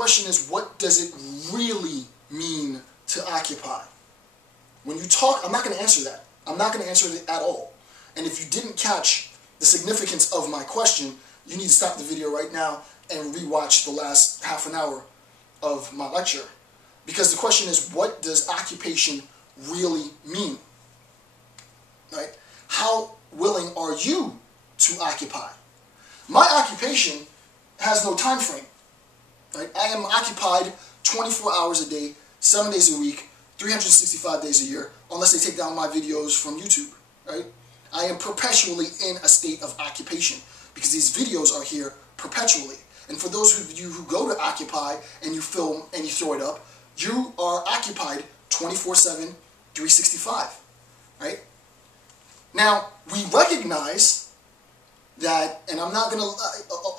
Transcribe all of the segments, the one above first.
question is, what does it really mean to occupy? When you talk, I'm not going to answer that. I'm not going to answer it at all. And if you didn't catch the significance of my question, you need to stop the video right now and rewatch the last half an hour of my lecture. Because the question is, what does occupation really mean? Right? How willing are you to occupy? My occupation has no time frame. Right? I am occupied 24 hours a day, 7 days a week, 365 days a year, unless they take down my videos from YouTube. Right? I am perpetually in a state of occupation because these videos are here perpetually. And for those of you who go to Occupy and you film and you throw it up, you are occupied 24/7, 365. Right? Now, we recognize that, and I'm not going to,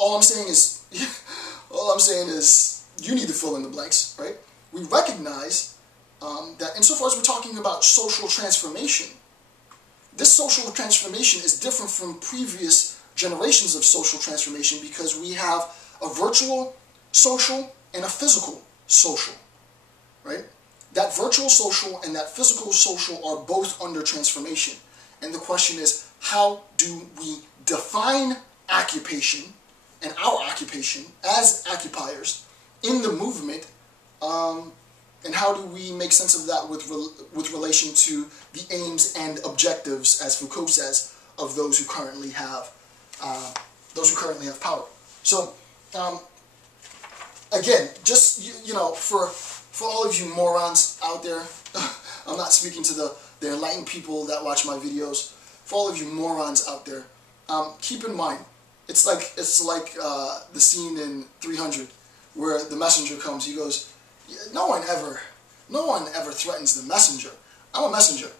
all I'm saying is, you need to fill in the blanks, right? We recognize that insofar as we're talking about social transformation, this social transformation is different from previous generations of social transformation because we have a virtual social and a physical social, right? That virtual social and that physical social are both under transformation. And the question is, how do we define occupation and our occupation as occupiers in the movement, and how do we make sense of that with relation to the aims and objectives, as Foucault says, of those who currently have power. So, again, just you know, for all of you morons out there, I'm not speaking to the enlightened people that watch my videos. For all of you morons out there, keep in mind, it's like the scene in 300 where the messenger comes. He goes, no one ever threatens the messenger. I'm a messenger.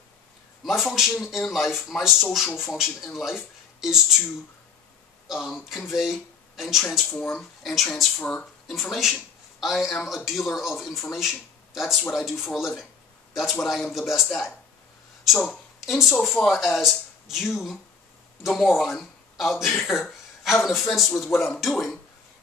My function in life, my social function in life, is to convey and transform and transfer information. I am a dealer of information. That's what I do for a living. That's what I am the best at. So, insofar as you, the moron out there, have an offense with what I'm doing,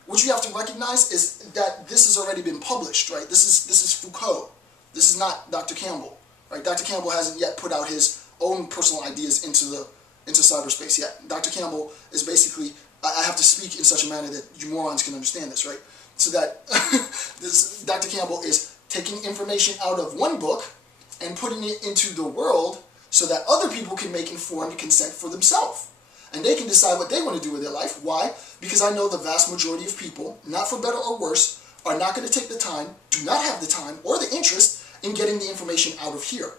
what you have to recognize is that this has already been published, right? This is Foucault. This is not Dr. Campbell, right? Dr. Campbell hasn't yet put out his own personal ideas into cyberspace yet. Dr. Campbell is basically, I have to speak in such a manner that you morons can understand this, right? So that Dr. Campbell is taking information out of one book and putting it into the world so that other people can make informed consent for themselves. And they can decide what they want to do with their life. Why? Because I know the vast majority of people, not for better or worse, are not going to take the time, do not have the time or the interest in getting the information out of here.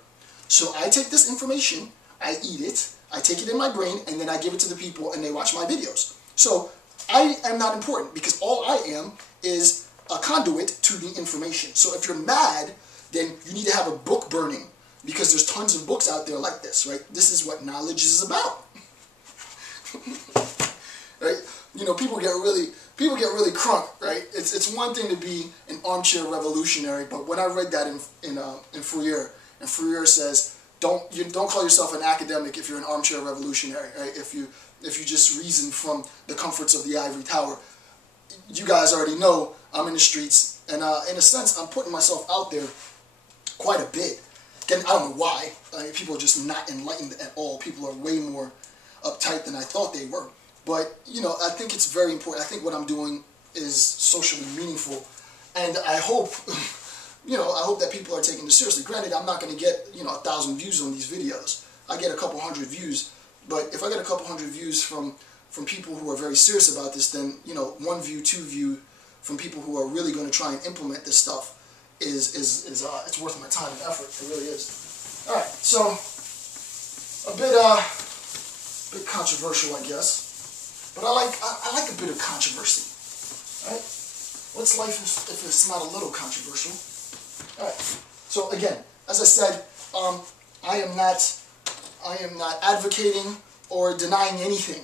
So I take this information, I eat it, I take it in my brain, and then I give it to the people and they watch my videos. So I am not important because all I am is a conduit to the information. So if you're mad, then you need to have a book burning because there's tons of books out there like this, right? This is what knowledge is about. Right? You know, people get really crunk, right? It's one thing to be an armchair revolutionary, but when I read that in Fourier, and Fourier says, don't call yourself an academic if you're an armchair revolutionary, right? If you just reason from the comforts of the ivory tower. You guys already know I'm in the streets, and in a sense, I'm putting myself out there quite a bit. Again, I don't know why. I mean, people are just not enlightened at all. People are way more uptight than I thought they were. But, you know, I think it's very important. I think what I'm doing is socially meaningful. And I hope, you know, I hope that people are taking this seriously. Granted, I'm not going to get, you know, 1,000 views on these videos. I get a couple hundred views. But if I get a couple hundred views from people who are very serious about this, then, you know, 1 view, 2 view from people who are really going to try and implement this stuff is it's worth my time and effort. It really is. All right, so a bit controversial, I guess. But I like a bit of controversy. Right? What's life if it's not a little controversial? All right. So again, as I said, I am not advocating or denying anything.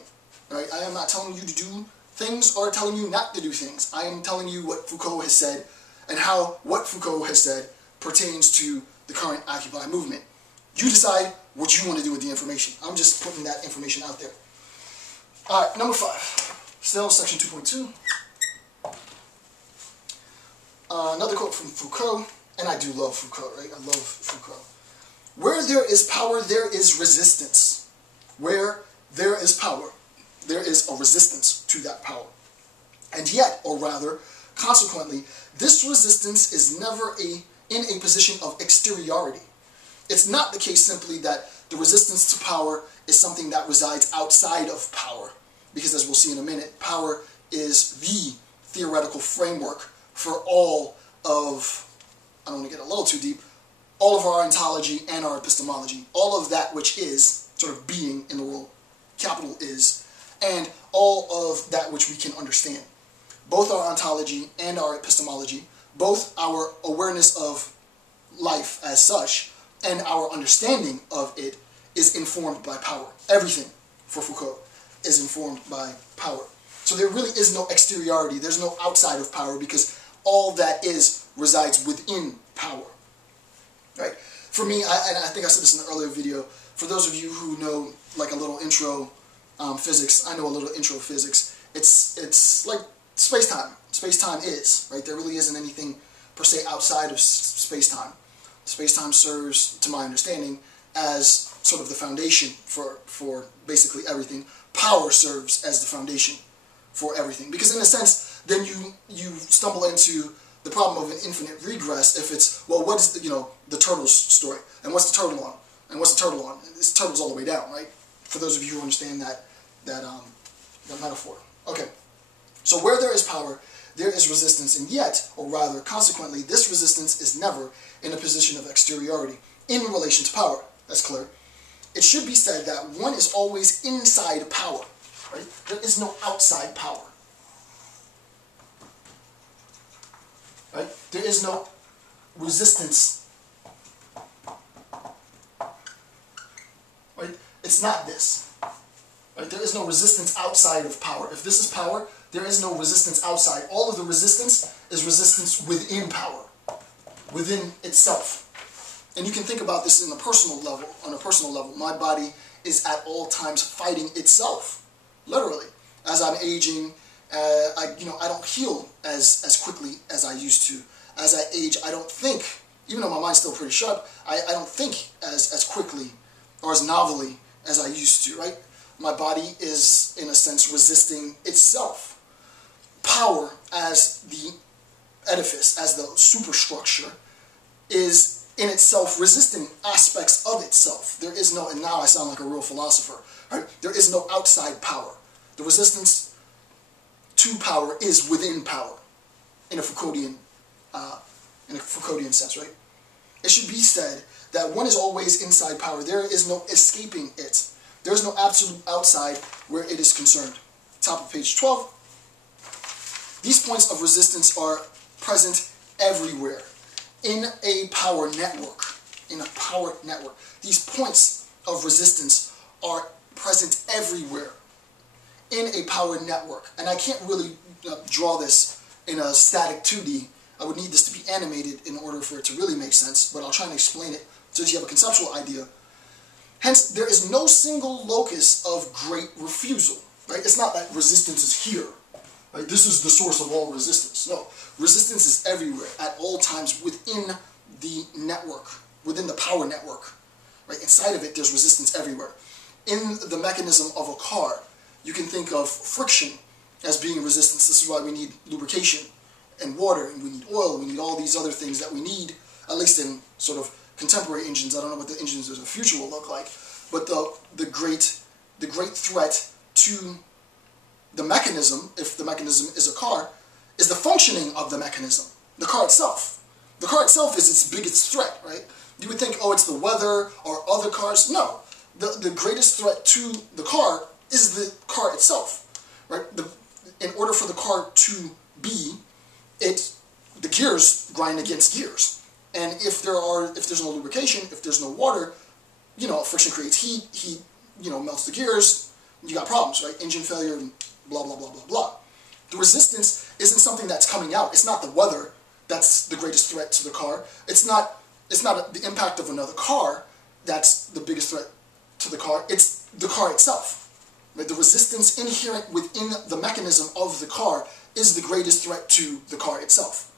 Right? I am not telling you to do things or telling you not to do things. I am telling you what Foucault has said and how what Foucault has said pertains to the current Occupy movement. You decide what you want to do with the information. I'm just putting that information out there. Alright, number 5. Still section 2.2. Another quote from Foucault, and I do love Foucault, right? I love Foucault. Where there is power, there is resistance. Where there is power, there is a resistance to that power. And yet, or rather, consequently, this resistance is never in a position of exteriority. It's not the case simply that the resistance to power is something that resides outside of power, because as we'll see in a minute, power is the theoretical framework for all of, I don't want to get a little too deep, all of our ontology and our epistemology, all of that which is sort of being in the world, capital is, and all of that which we can understand. Both our ontology and our epistemology, both our awareness of life as such and our understanding of it is informed by power. Everything, for Foucault, is informed by power. So there really is no exteriority, there's no outside of power, because all that is resides within power. Right? For me, and I think I said this in an earlier video, for those of you who know like a little intro physics, I know a little intro physics, it's like space-time. Space-time is, right? There really isn't anything per se outside of space-time. Space-time serves, to my understanding, as sort of the foundation for basically everything. Power serves as the foundation for everything. Because in a sense, then you stumble into the problem of an infinite regress if it's, well, what is the turtle's story? And what's the turtle on? And what's the turtle on? This turtle's all the way down, right? For those of you who understand that metaphor. Okay. So where there is power, there is resistance, and yet, or rather, consequently, this resistance is never in a position of exteriority in relation to power. That's clear. It should be said that one is always inside power, right? There is no outside power, right? There is no resistance, right? It's not this, right? There is no resistance outside of power. If this is power, there is no resistance outside. All of the resistance is resistance within power, within itself. And you can think about this in a personal level. On a personal level, my body is at all times fighting itself, literally. As I'm aging, I don't heal as quickly as I used to. As I age, I don't think, even though my mind's still pretty sharp, I don't think as quickly or as novelly as I used to, right? My body is, in a sense, resisting itself. Power as the edifice, as the superstructure, is in itself resisting aspects of itself. There is no, and now I sound like a real philosopher, right? There is no outside power. The resistance to power is within power, in a Foucauldian sense, right? It should be said that one is always inside power. There is no escaping it. There is no absolute outside where it is concerned. Top of page 12. These points of resistance are present everywhere in a power network. In a power network. These points of resistance are present everywhere in a power network. And I can't really draw this in a static 2D. I would need this to be animated in order for it to really make sense, but I'll try and explain it so that you have a conceptual idea. Hence, there is no single locus of great refusal. Right? It's not that resistance is here. Right? This is the source of all resistance. No. Resistance is everywhere, at all times, within the network, within the power network. Right? Inside of it, there's resistance everywhere. In the mechanism of a car, you can think of friction as being resistance. This is why we need lubrication and water, and we need oil, we need all these other things that we need, at least in sort of contemporary engines. I don't know what the engines of the future will look like, but the great threat to the mechanism, if the mechanism is a car, is the functioning of the mechanism, the car itself. The car itself is its biggest threat, right? You would think, oh, it's the weather or other cars. No, the greatest threat to the car is the car itself, right? In order for the car to be, the gears grind against gears. And if there's no lubrication, if there's no water, friction creates heat melts the gears, you got problems, right? Engine failure, and blah, blah, blah, blah, blah. The resistance isn't something that's coming out. It's not the weather that's the greatest threat to the car. It's not the impact of another car that's the biggest threat to the car. It's the car itself. Right? The resistance inherent within the mechanism of the car is the greatest threat to the car itself.